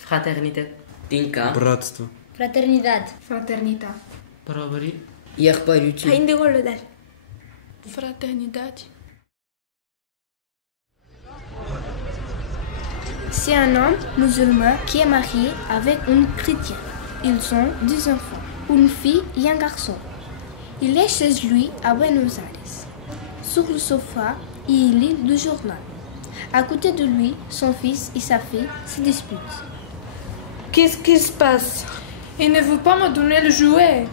Fraternité. Tinka. Bratstvo. Fraternidad. Fraternita. Barabari. Iarparuti. Fraternidade. C'est un homme musulman qui est marié avec une chrétienne. Ils ont 2 enfants, une fille et un garçon. Il est chez lui à Buenos Aires. Sur le sofa, il lit le journal. À côté de lui, son fils et sa fille se disputent. Qu'est-ce qui se passe? Il ne veut pas me donner le jouet.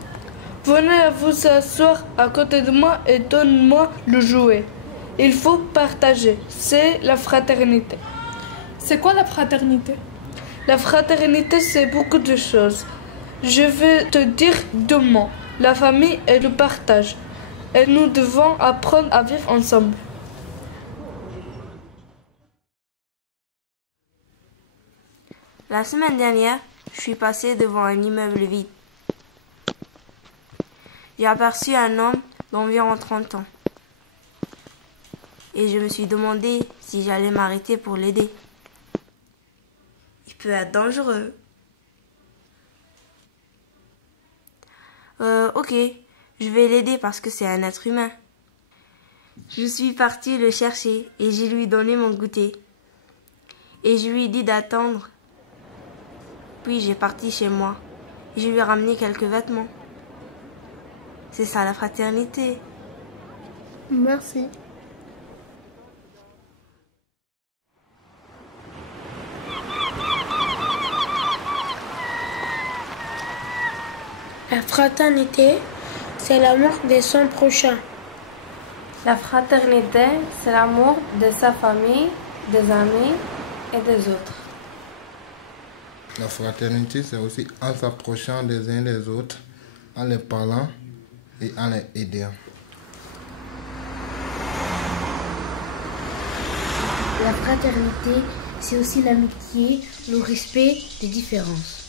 Venez vous asseoir à côté de moi et donne-moi le jouet. Il faut partager, c'est la fraternité. C'est quoi la fraternité? La fraternité, c'est beaucoup de choses. Je vais te dire 2 mots, la famille et le partage. Et nous devons apprendre à vivre ensemble. La semaine dernière, je suis passée devant un immeuble vide. J'ai aperçu un homme d'environ 30 ans. Et je me suis demandé si j'allais m'arrêter pour l'aider. Il peut être dangereux. Ok, je vais l'aider parce que c'est un être humain. Je suis partie le chercher et je lui ai donné mon goûter. Et je lui ai dit d'attendre. Puis j'ai parti chez moi. Et je lui ai ramené quelques vêtements. C'est ça la fraternité. Merci. La fraternité, c'est l'amour de son prochain. La fraternité, c'est l'amour de sa famille, des amis et des autres. La fraternité, c'est aussi en s'approchant des uns des autres, en les parlant et en les aidant. La fraternité, c'est aussi l'amitié, le respect des différences.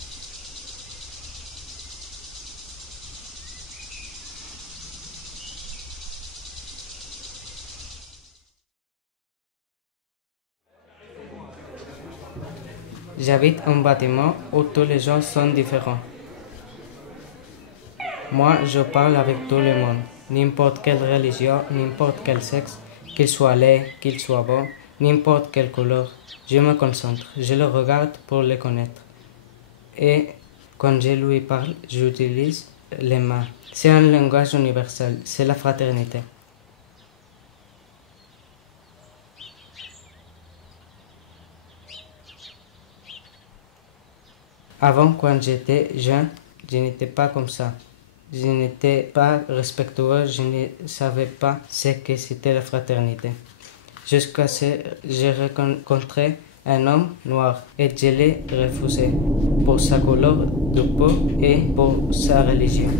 J'habite un bâtiment où tous les gens sont différents. Moi, je parle avec tout le monde, n'importe quelle religion, n'importe quel sexe, qu'il soit laid, qu'il soit beau, n'importe quelle couleur. Je me concentre, je le regarde pour le connaître. Et quand je lui parle, j'utilise les mains. C'est un langage universel, c'est la fraternité. Avant, quand j'étais jeune, je n'étais pas comme ça. Je n'étais pas respectueux, je ne savais pas ce que c'était la fraternité. Jusqu'à ce que j'ai rencontré un homme noir et je l'ai refusé pour sa couleur de peau et pour sa religion.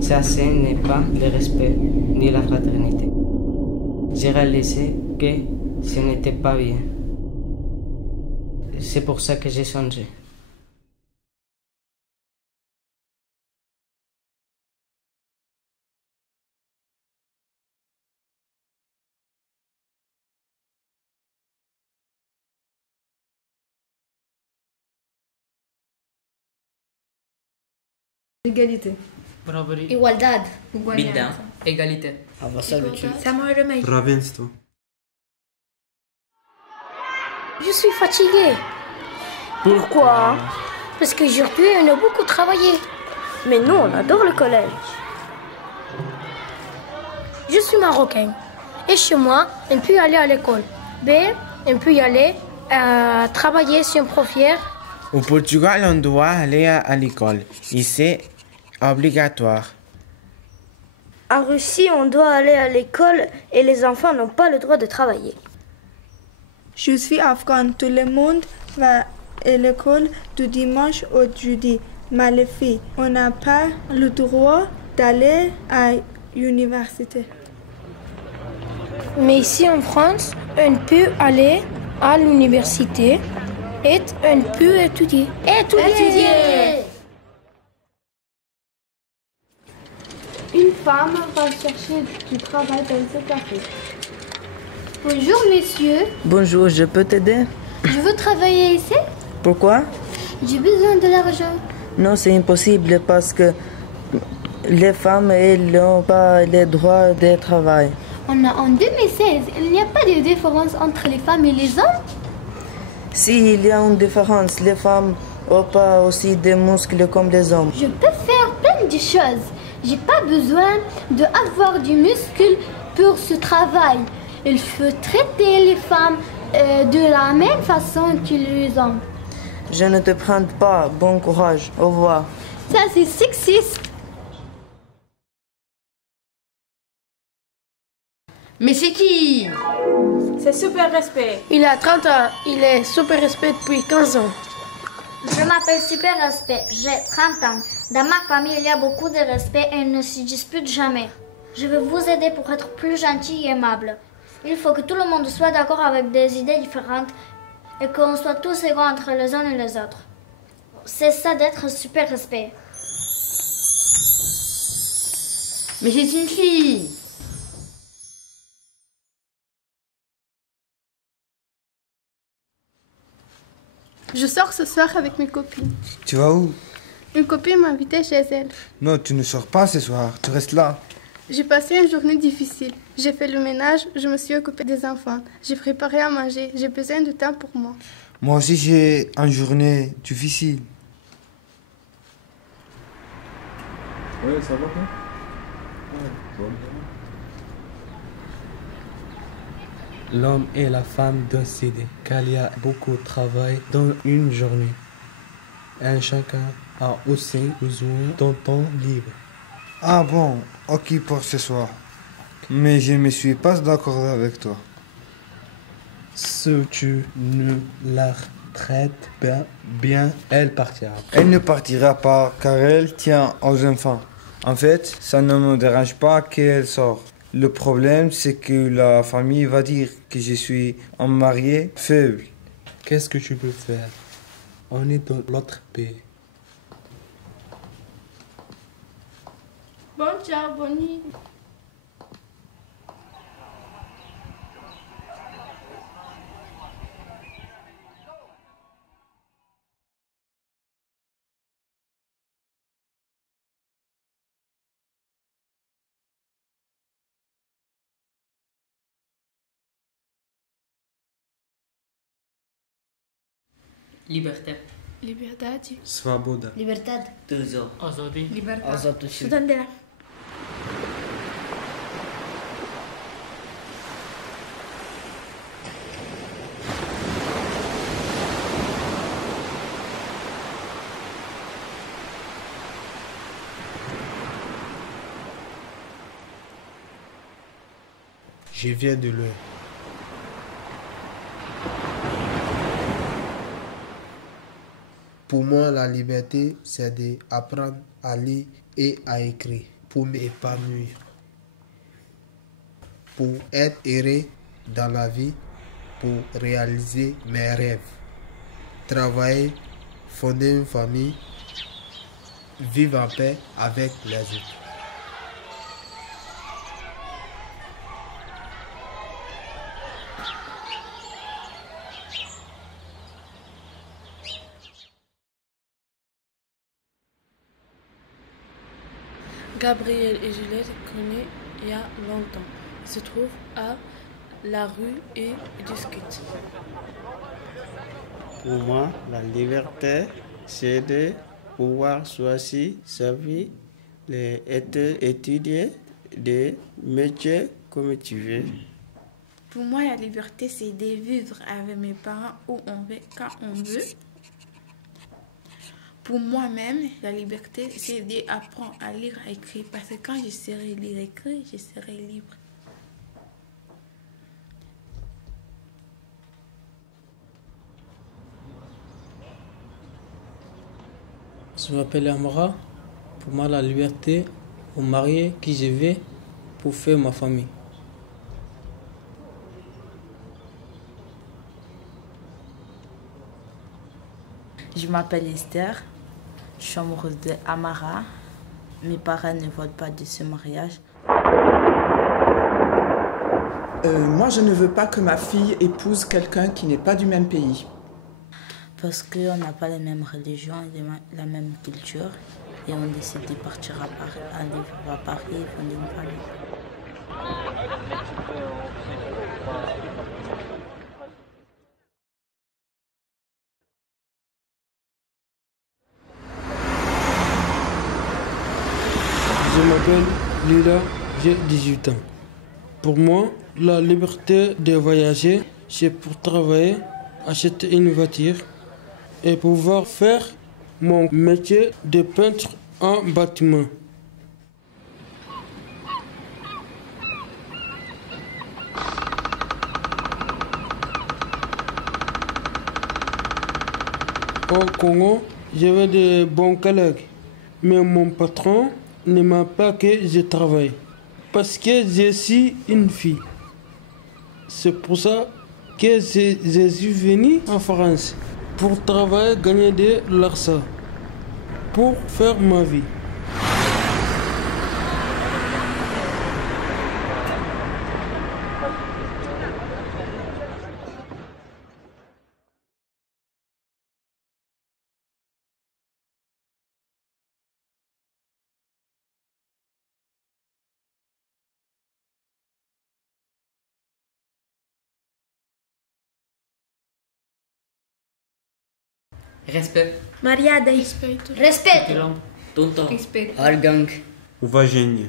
Ça, ce n'est pas le respect ni la fraternité. J'ai réalisé que ce n'était pas bien. C'est pour ça que j'ai changé. Égalité. Barabari. Igualdad. Bidda. Égalité. Равенство. Je suis fatiguée. Pourquoi? Parce que aujourd'hui, on a beaucoup travaillé. Mais nous, on adore le collège. Je suis marocain. Et chez moi, on peut aller à l'école. On peut y aller travailler si on préfère. Au Portugal, on doit aller à l'école. Et c'est obligatoire. En Russie, on doit aller à l'école et les enfants n'ont pas le droit de travailler. Je suis afghane. Tout le monde va à l'école du dimanche au jeudi. Mais les filles, on n'a pas le droit d'aller à l'université. Mais ici en France, on peut aller à l'université et on peut étudier. Étudier! Une femme va chercher du travail dans ce café. Bonjour messieurs, Bonjour, je peux t'aider? je veux travailler ici. Pourquoi? J'ai besoin de l'argent. Non, c'est impossible parce que les femmes, elles n'ont pas le droit de travail. On est en 2016. Il n'y a pas de différence entre les femmes et les hommes? Si, il y a une différence. Les femmes n'ont pas aussi des muscles comme les hommes. Je peux faire plein de choses. J'ai pas besoin d'avoir du muscle pour ce travail. Il faut traiter les femmes de la même façon que les hommes. Je ne te prends pas. Bon courage. Au revoir. Ça, c'est sexiste. Mais c'est qui? C'est Super Respect. Il a 30 ans. Il est Super Respect depuis 15 ans. Je m'appelle Super Respect. J'ai 30 ans. Dans ma famille, il y a beaucoup de respect et ils ne se disputent jamais. Je vais vous aider pour être plus gentil et aimable. Il faut que tout le monde soit d'accord avec des idées différentes et qu'on soit tous égaux entre les uns et les autres. C'est ça d'être Super Respect. Mais c'est une fille. Je sors ce soir avec mes copines. Tu vas où? Une copine m'a invitée chez elle. Non, tu ne sors pas ce soir, tu restes là. J'ai passé une journée difficile. J'ai fait le ménage, je me suis occupée des enfants. J'ai préparé à manger, j'ai besoin de temps pour moi. Moi aussi j'ai une journée difficile. Oui, ça va quoi? L'homme et la femme décident qu'il y a beaucoup de travail dans une journée. Et chacun a aussi besoin d'un temps libre. Ah bon, ok pour ce soir. Mais je ne suis pas d'accord avec toi. Si tu ne la traites bien, elle partira. Elle ne partira pas car elle tient aux enfants. En fait, ça ne me dérange pas qu'elle sorte. Le problème, c'est que la famille va dire que je suis un marié faible. Qu'est-ce que tu peux faire? On est dans l'autre pays. Bon ciao, bonne nuit. Liberté. Liberdade. Svoboda. Liberdade. Tesouro. Azadi. Liberdade. Azatoshi. Studentera. Je viens de loin. Pour moi, la liberté, c'est d'apprendre à lire et à écrire pour m'épanouir, pour être heureux dans la vie, pour réaliser mes rêves, travailler, fonder une famille, vivre en paix avec les autres. Gabriel et je les connais il y a longtemps. Ils se trouvent à la rue et discutent. Pour moi, la liberté, c'est de pouvoir choisir sa vie, étudier des métiers comme tu veux. Pour moi, la liberté, c'est de vivre avec mes parents où on veut, quand on veut. Pour moi-même, la liberté, c'est d'apprendre à lire et écrire. Parce que quand je serai lire et écrire, je serai libre. Je m'appelle Amara. Pour moi, la liberté, pour marier qui je veux, pour faire ma famille. Je m'appelle Esther. Je suis amoureuse de Amara. Mes parents ne veulent pas de ce mariage. Moi, je ne veux pas que ma fille épouse quelqu'un qui n'est pas du même pays. Parce qu'on n'a pas les mêmes religions et la même culture. Et on décide de partir à Paris et fonder une famille. Je m'appelle Lila, j'ai 18 ans. Pour moi, la liberté de voyager, c'est pour travailler, acheter une voiture et pouvoir faire mon métier de peintre en bâtiment. Au Congo, j'avais de bons collègues, mais mon patron n'aime pas que je travaille parce que je suis une fille. C'est pour ça que je suis venu en France pour travailler, gagner de l'argent, pour faire ma vie. Respect. Mariada. Respeito. Tonto. Respeito. Argang. Уважение.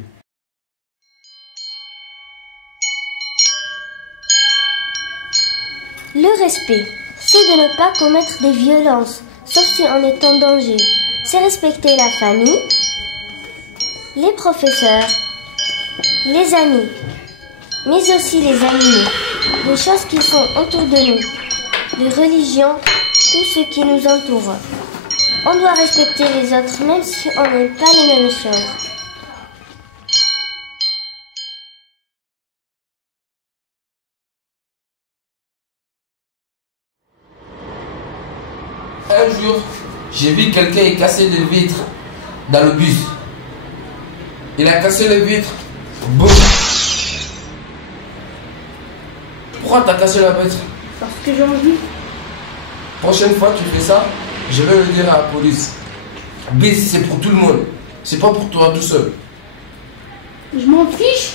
Le respect, c'est de ne pas commettre des violences, sauf si on est en danger. C'est respecter la famille, les professeurs, les amis, mais aussi les animaux, les choses qui sont autour de nous, les religions, tout ce qui nous entoure. On doit respecter les autres même si on n'aime pas les mêmes choses. Un jour, j'ai vu quelqu'un casser les vitres dans le bus. Il a cassé les vitres. Boum. Pourquoi t'as cassé la vitre? Parce que j'ai envie. Prochaine fois tu fais ça, je vais le dire à la police. Bis, c'est pour tout le monde. C'est pas pour toi tout seul. Je m'en fiche.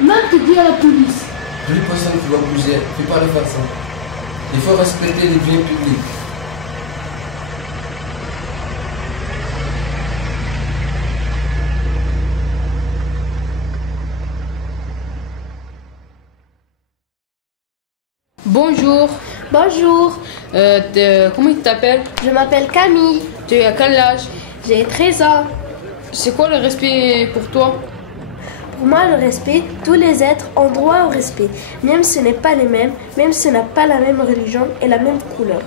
Même te dire à la police. Plus personne ne doit bouger. Fais pas le faire ça. Il faut respecter les biens publics. Bonjour. Bonjour. Comment tu t'appelles? Je m'appelle Camille. Tu as quel âge? J'ai 13 ans. C'est quoi le respect pour toi? Pour moi, le respect, tous les êtres ont droit au respect, même si ce n'est pas les mêmes, même si on n'a pas la même religion et la même couleur,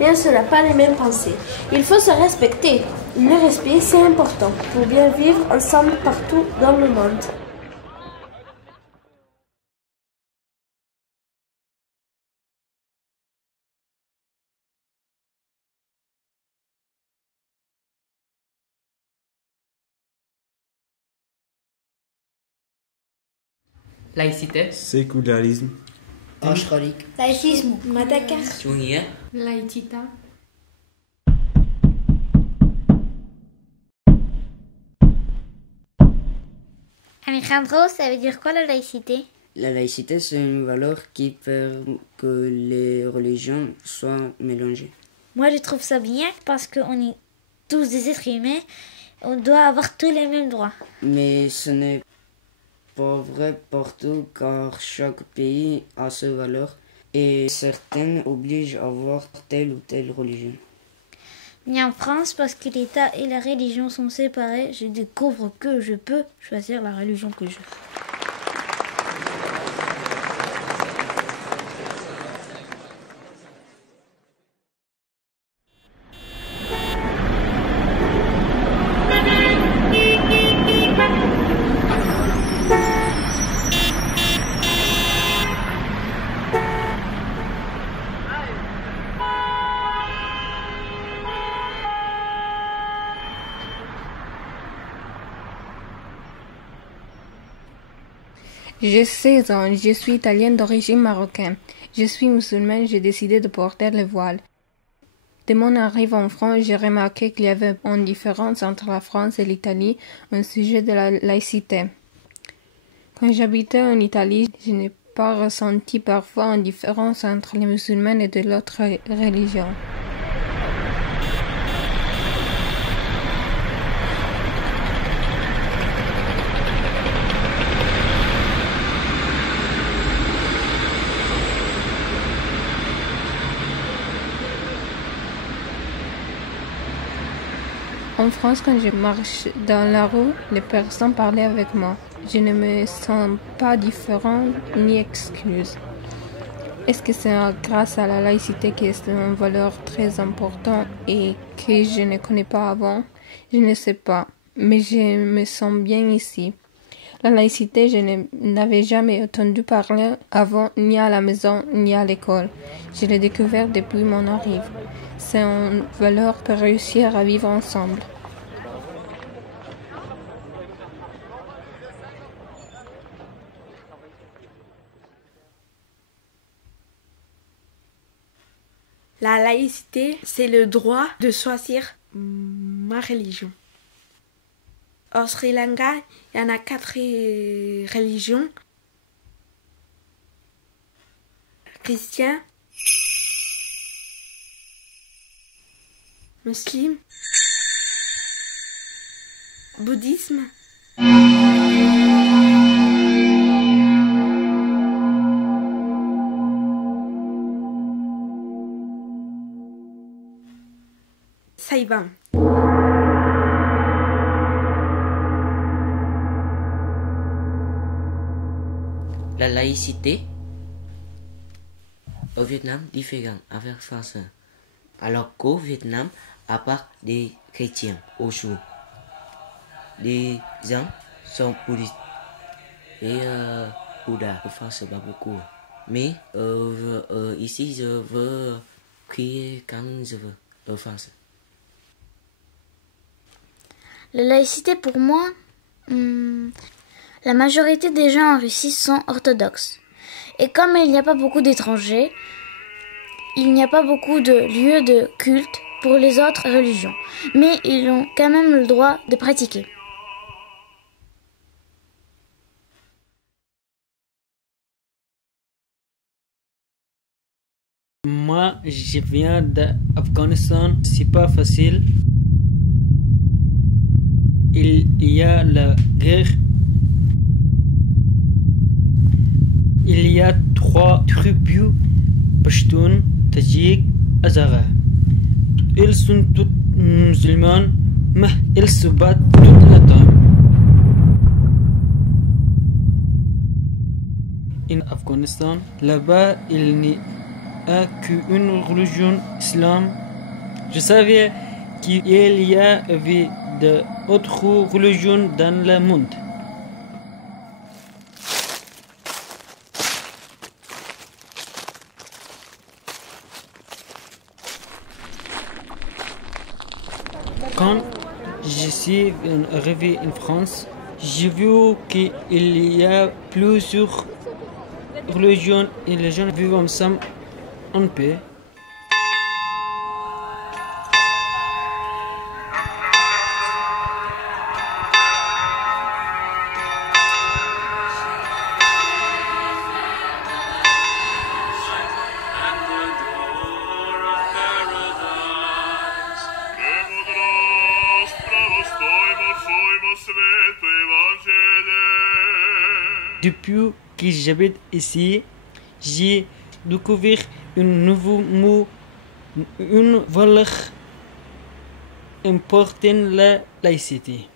même si on n'a pas les mêmes pensées. Il faut se respecter. Le respect, c'est important pour bien vivre ensemble partout dans le monde. Laïcité. Sécularisme. Ashrarik. Laïcisme. Madagascar. Tunia. Laïcité. Alejandro, ça veut dire quoi la laïcité? La laïcité, c'est une valeur qui permet que les religions soient mélangées. Moi, je trouve ça bien parce qu'on est tous des êtres humains. On doit avoir tous les mêmes droits. Mais ce n'est pas vrai partout car chaque pays a ses valeurs et certaines obligent à avoir telle ou telle religion. Mais en France, parce que l'État et la religion sont séparés, je découvre que je peux choisir la religion que je veux. J'ai 16 ans, je suis italienne d'origine marocaine Je suis musulmane, j'ai décidé de porter le voile. Dès mon arrivée en France, j'ai remarqué qu'il y avait une différence entre la France et l'Italie au sujet de la laïcité. Quand j'habitais en Italie, je n'ai pas ressenti parfois une différence entre les musulmans et de l'autre religion. En France, quand je marche dans la rue, les personnes parlaient avec moi. Je ne me sens pas différent ni excuse. Est-ce que c'est grâce à la laïcité qui est une valeur très importante et que je ne connais pas avant? Je ne sais pas, mais je me sens bien ici. La laïcité, je n'avais jamais entendu parler avant, ni à la maison, ni à l'école. Je l'ai découvert depuis mon arrivée. C'est une valeur pour réussir à vivre ensemble. La laïcité, c'est le droit de choisir ma religion. Au Sri Lanka, il y en a 4 religions. Chrétien, musulman, bouddhisme, Saivan. La laïcité au Vietnam différente avec France. Alors qu'au Vietnam, à part des chrétiens au jour, les gens sont bouddhistes et Bouddha en France pas beaucoup. Mais ici je veux crier quand je veux en France. La laïcité pour moi, la majorité des gens en Russie sont orthodoxes. Et comme il n'y a pas beaucoup d'étrangers, il n'y a pas beaucoup de lieux de culte pour les autres religions. Mais ils ont quand même le droit de pratiquer. Moi, je viens d'Afghanistan, c'est pas facile. Il y a la guerre. Il y a 3 tribus, Pashtun, Tadjik, Hazara. Ils sont tous musulmans, mais ils se battent tout le temps. En Afghanistan, là-bas, il n'y a qu'une religion, l'islam. Je savais qu'il y avait d'autres religions dans le monde. Quand je suis arrivé en France, j'ai vu qu'il y a plusieurs religions et les gens vivent ensemble en paix. Depuis que j'habite ici, j'ai découvert un nouveau mot, une valeur importante, la laïcité.